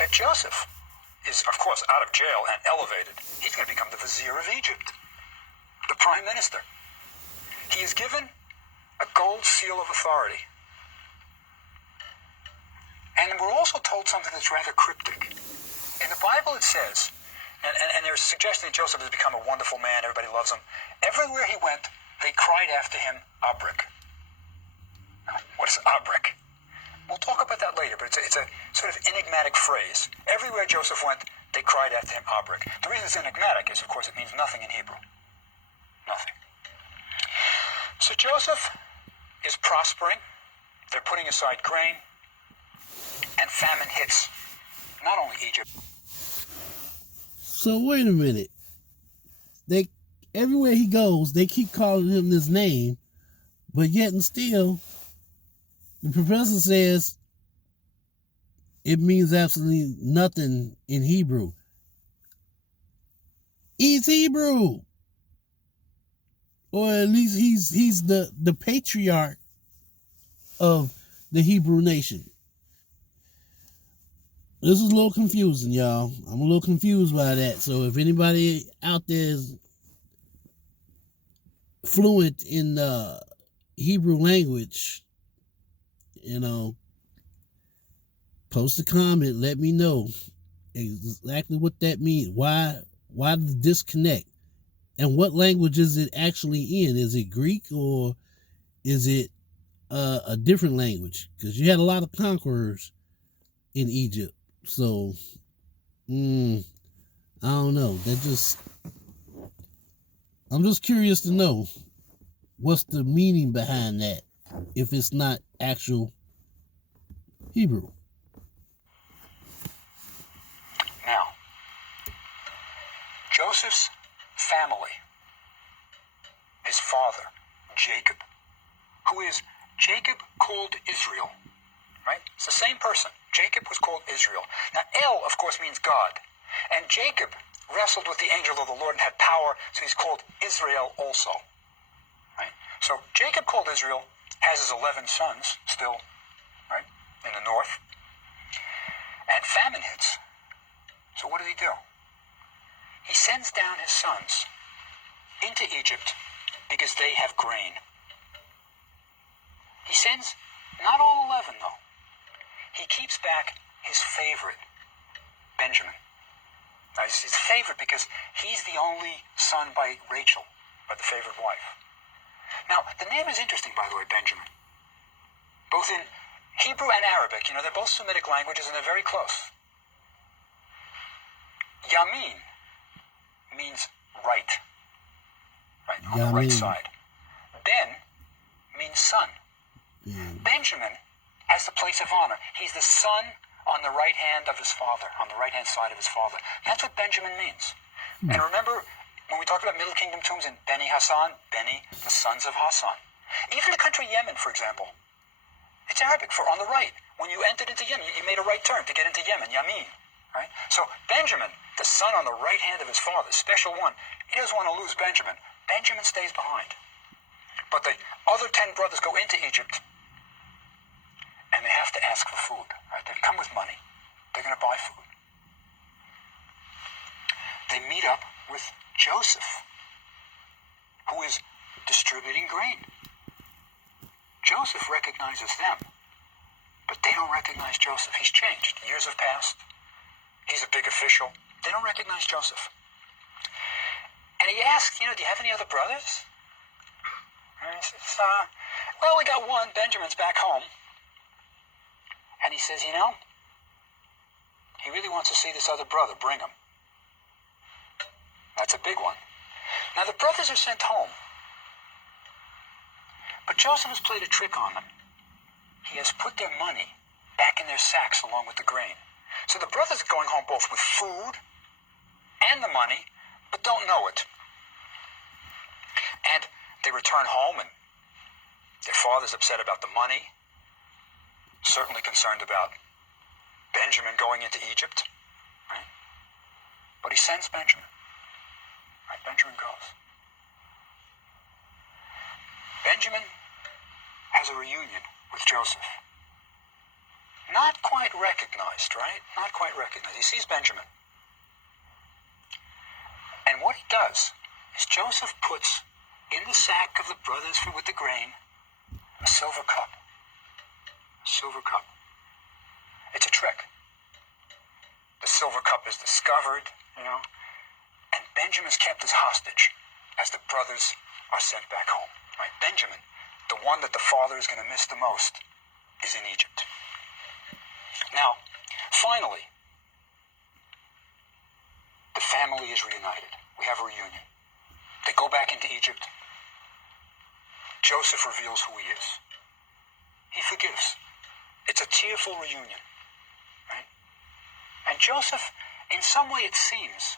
that Joseph is, of course, out of jail and elevated. He's going to become the vizier of Egypt, the prime minister. He is given a gold seal of authority. And we're also told something that's rather cryptic. In the Bible it says, and there's suggestion that Joseph has become a wonderful man, everybody loves him. Everywhere he went, they cried after him, Abrik. Now, what is Abrik? We'll talk about that later, but it's a sort of enigmatic phrase. Everywhere Joseph went, they cried after him, Abrik. The reason it's enigmatic is, of course, it means nothing in Hebrew. Nothing. So Joseph is prospering. They're putting aside grain. And famine hits not only Egypt. So wait a minute. Everywhere he goes, they keep calling him this name, but yet and still, the professor says it means absolutely nothing in Hebrew. He's Hebrew, or at least he's the patriarch of the Hebrew nation. This is a little confusing, y'all. I'm a little confused by that. So if anybody out there is fluent in Hebrew language, post a comment. Let me know exactly what that means. Why the disconnect? And what language is it actually in? Is it Greek or is it a different language? Because you had a lot of conquerors in Egypt. So, I don't know. I'm just curious to know what's the meaning behind that if it's not actual Hebrew. Now, Joseph's family, his father, Jacob, who is Jacob called Israel, right? It's the same person. Jacob was called Israel. Now, El, of course, means God. And Jacob wrestled with the angel of the Lord and had power, so he's called Israel also. Right? So Jacob called Israel, has his 11 sons still, right, in the north. And famine hits. So what does he do? He sends down his sons into Egypt because they have grain. He sends not all 11, though. He keeps back his favorite, Benjamin. Now, he's his favorite because he's the only son by Rachel, by the favorite wife. Now, the name is interesting, by the way, Benjamin. Both in Hebrew and Arabic, they're both Semitic languages and they're very close. Yamin means right, on the right side. Ben means son. Benjamin has the place of honor. He's the son on the right hand of his father, on the right-hand side of his father. That's what Benjamin means. And remember, when we talked about Middle Kingdom tombs in Beni Hassan, Beni, the sons of Hassan. Even the country Yemen, for example, it's Arabic for on the right. When you entered into Yemen, you made a right turn to get into Yemen, Yamin. Right? So Benjamin, the son on the right hand of his father, special one, he doesn't want to lose Benjamin. Benjamin stays behind. But the other 10 brothers go into Egypt, and they have to ask for food. Right? They come with money. They're going to buy food. They meet up with Joseph, who is distributing grain. Joseph recognizes them, but they don't recognize Joseph. He's changed. Years have passed. He's a big official. They don't recognize Joseph. And he asks, do you have any other brothers? And he says, well, we got one. Benjamin's back home. And he says, he really wants to see this other brother. Bring him. That's a big one. Now, the brothers are sent home. But Joseph has played a trick on them. He has put their money back in their sacks along with the grain. So the brothers are going home both with food and the money, but don't know it. And they return home, and their father's upset about the money, certainly concerned about Benjamin going into Egypt. Right? But he sends Benjamin. Right? Benjamin goes. Benjamin has a reunion with Joseph. not quite recognized, right? Not quite recognized. He sees Benjamin. And what he does is Joseph puts in the sack of the brothers with the grain a silver cup. A silver cup. It's a trick. The silver cup is discovered, and Benjamin's kept as hostage as the brothers are sent back home. Right? Benjamin, the one that the father is going to miss the most, is in Egypt. Now, finally, the family is reunited. We have a reunion. They go back into Egypt. Joseph reveals who he is. He forgives. It's a tearful reunion, right? And Joseph, in some way it seems,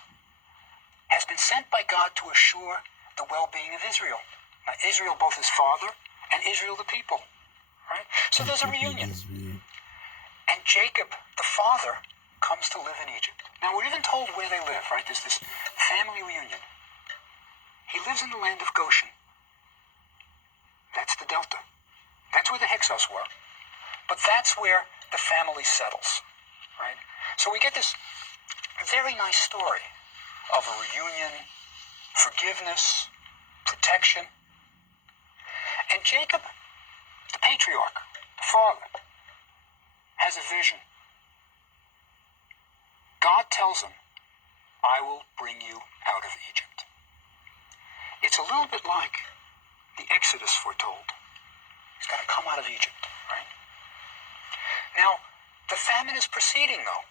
has been sent by God to assure the well-being of Israel. Now, Israel, both his father, and Israel, the people, right? So there's a reunion. And Jacob, the father, comes to live in Egypt. Now, we're even told where they live, right? There's this family reunion. He lives in the land of Goshen. That's the Delta. That's where the Hyksos were. But that's where the family settles, right? So we get this very nice story of a reunion, forgiveness, protection. And Jacob, the patriarch, the father, has a vision. God tells him, I will bring you out of Egypt. It's a little bit like the Exodus foretold. He's going to come out of Egypt, right? Now, the famine is proceeding, though.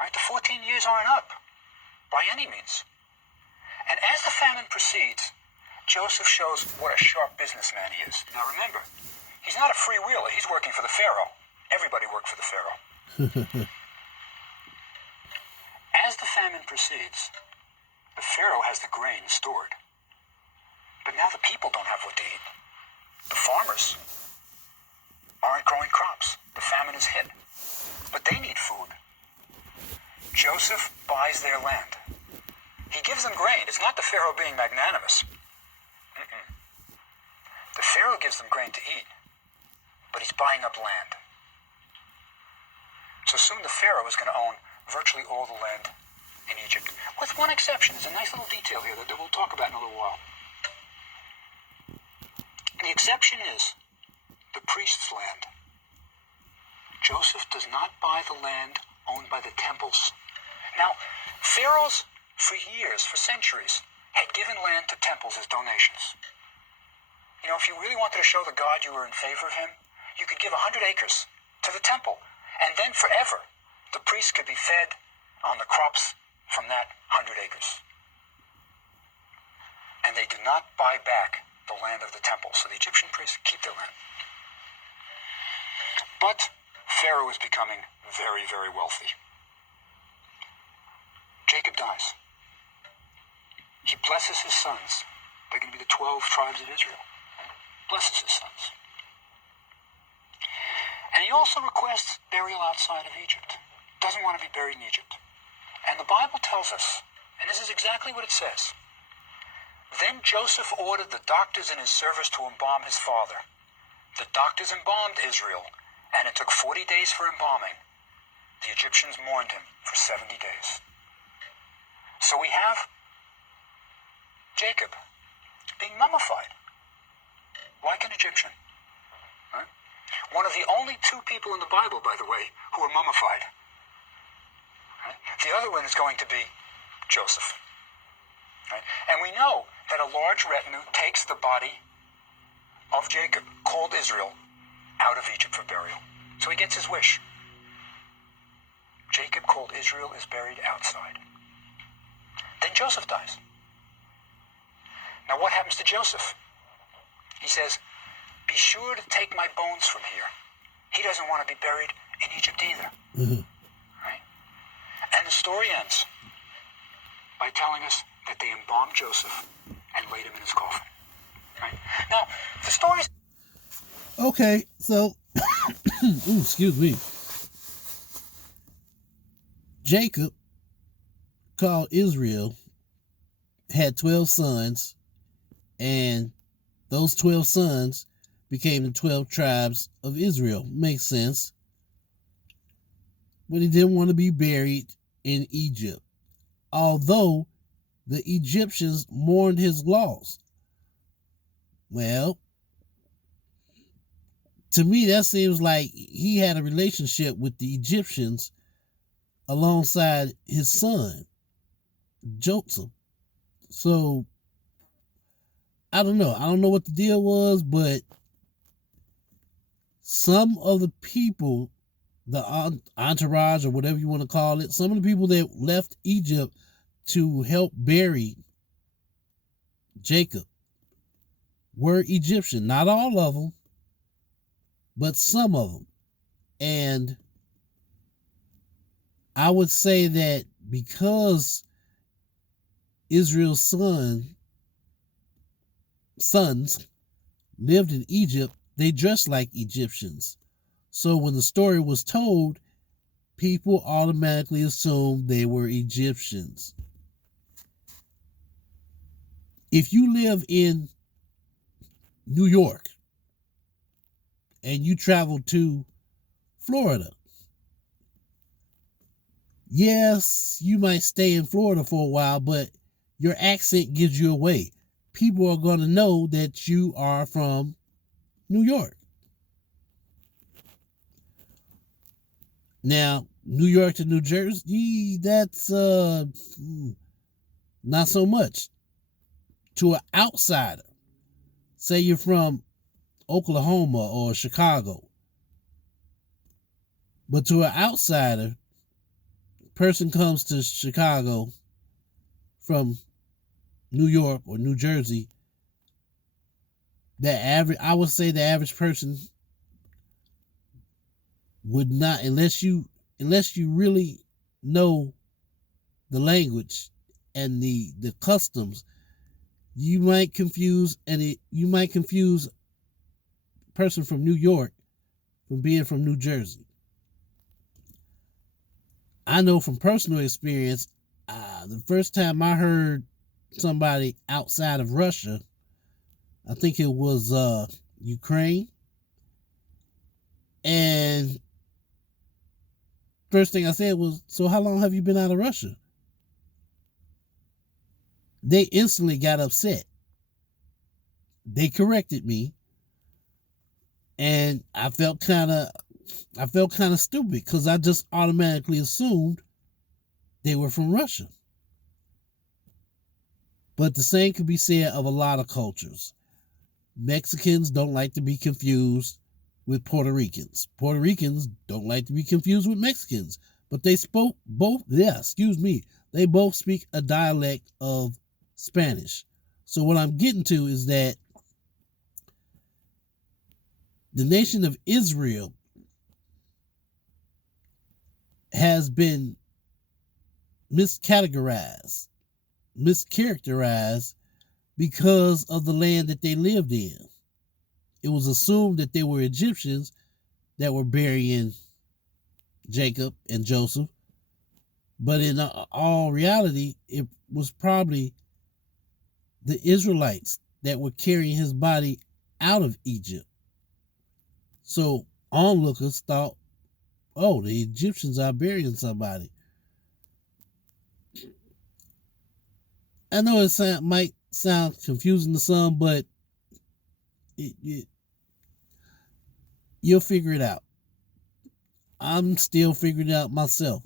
Right? The 14 years aren't up, by any means. And as the famine proceeds, Joseph shows what a sharp businessman he is. Now remember, he's not a freewheeler. He's working for the Pharaoh. Everybody worked for the Pharaoh. As the famine proceeds, the Pharaoh has the grain stored. But now the people don't have what to eat. The farmers aren't growing crops. The famine is hit. But they need food. Joseph buys their land. He gives them grain. It's not the Pharaoh being magnanimous. The Pharaoh gives them grain to eat, but he's buying up land. So soon the Pharaoh is going to own virtually all the land in Egypt. With one exception. There's a nice little detail here that we'll talk about in a little while. The exception is the priest's land. Joseph does not buy the land owned by the temples. Now, pharaohs, for years, for centuries, had given land to temples as donations. If you really wanted to show the god you were in favor of him, you could give 100 acres to the temple, and then forever, the priests could be fed on the crops from that 100 acres. And they did not buy back the land of the temple, so the Egyptian priests keep their land. But Pharaoh is becoming very, very wealthy. Jacob dies. He blesses his sons. They're going to be the 12 tribes of Israel. Blesses his sons. And he also requests burial outside of Egypt. Doesn't want to be buried in Egypt. And the Bible tells us, and this is exactly what it says, then Joseph ordered the doctors in his service to embalm his father. The doctors embalmed Israel, and it took 40 days for embalming. The Egyptians mourned him for 70 days. So we have Jacob being mummified, like an Egyptian. Right? One of the only two people in the Bible, by the way, who are mummified. Right? The other one is going to be Joseph. Right? And we know that a large retinue takes the body of Jacob, called Israel, out of Egypt for burial. So he gets his wish. Jacob, called Israel, is buried outside. Then Joseph dies. Now what happens to Joseph? He says, be sure to take my bones from here. He doesn't want to be buried in Egypt either. Right? And the story ends by telling us that they embalmed Joseph and laid him in his coffin. Right? Now, the story's... Okay, so, ooh, excuse me. Jacob, called Israel, had 12 sons, and those 12 sons became the 12 tribes of Israel. Makes sense. but he didn't want to be buried in Egypt, although the Egyptians mourned his loss. Well, to me, that seems like he had a relationship with the Egyptians alongside his son, Joseph. So, I don't know. I don't know what the deal was, but some of the people, the entourage or whatever you want to call it, some of the people that left Egypt to help bury Jacob were Egyptian. Not all of them, but some of them. And I would say that because Israel's sons lived in Egypt, they dressed like Egyptians. So when the story was told, people automatically assumed they were Egyptians. If you live in New York and you travel to Florida, yes, you might stay in Florida for a while, but your accent gives you away. People are going to know that you are from New York. Now, New York to New Jersey, that's not so much. To an outsider, say you're from Oklahoma or Chicago, but to an outsider, person comes to Chicago from New York or New Jersey, I would say the average person would not, unless you really know the language and the customs, you might confuse a person from New York from being from New Jersey. I know from personal experience, the first time I heard somebody outside of Russia, I think it was Ukraine, and first thing I said was, "So how long have you been out of Russia?" They instantly got upset. They corrected me, and I felt kind of stupid because I just automatically assumed they were from Russia. But the same could be said of a lot of cultures. Mexicans don't like to be confused with Puerto Ricans. Puerto Ricans don't like to be confused with Mexicans. But they they both speak a dialect of Spanish. So what I'm getting to is that the nation of Israel has been mischaracterized because of the land that they lived in. It was assumed that they were Egyptians that were burying Jacob and Joseph, but in all reality, it was probably the Israelites that were carrying his body out of Egypt. So onlookers thought, oh, the Egyptians are burying somebody. I know it might sound confusing to some, but you'll figure it out. I'm still figuring it out myself.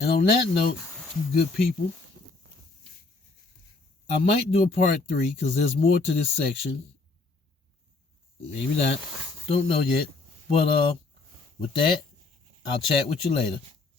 And on that note, you good people, I might do a part 3 because there's more to this section. Maybe not. Don't know yet. But with that, I'll chat with you later.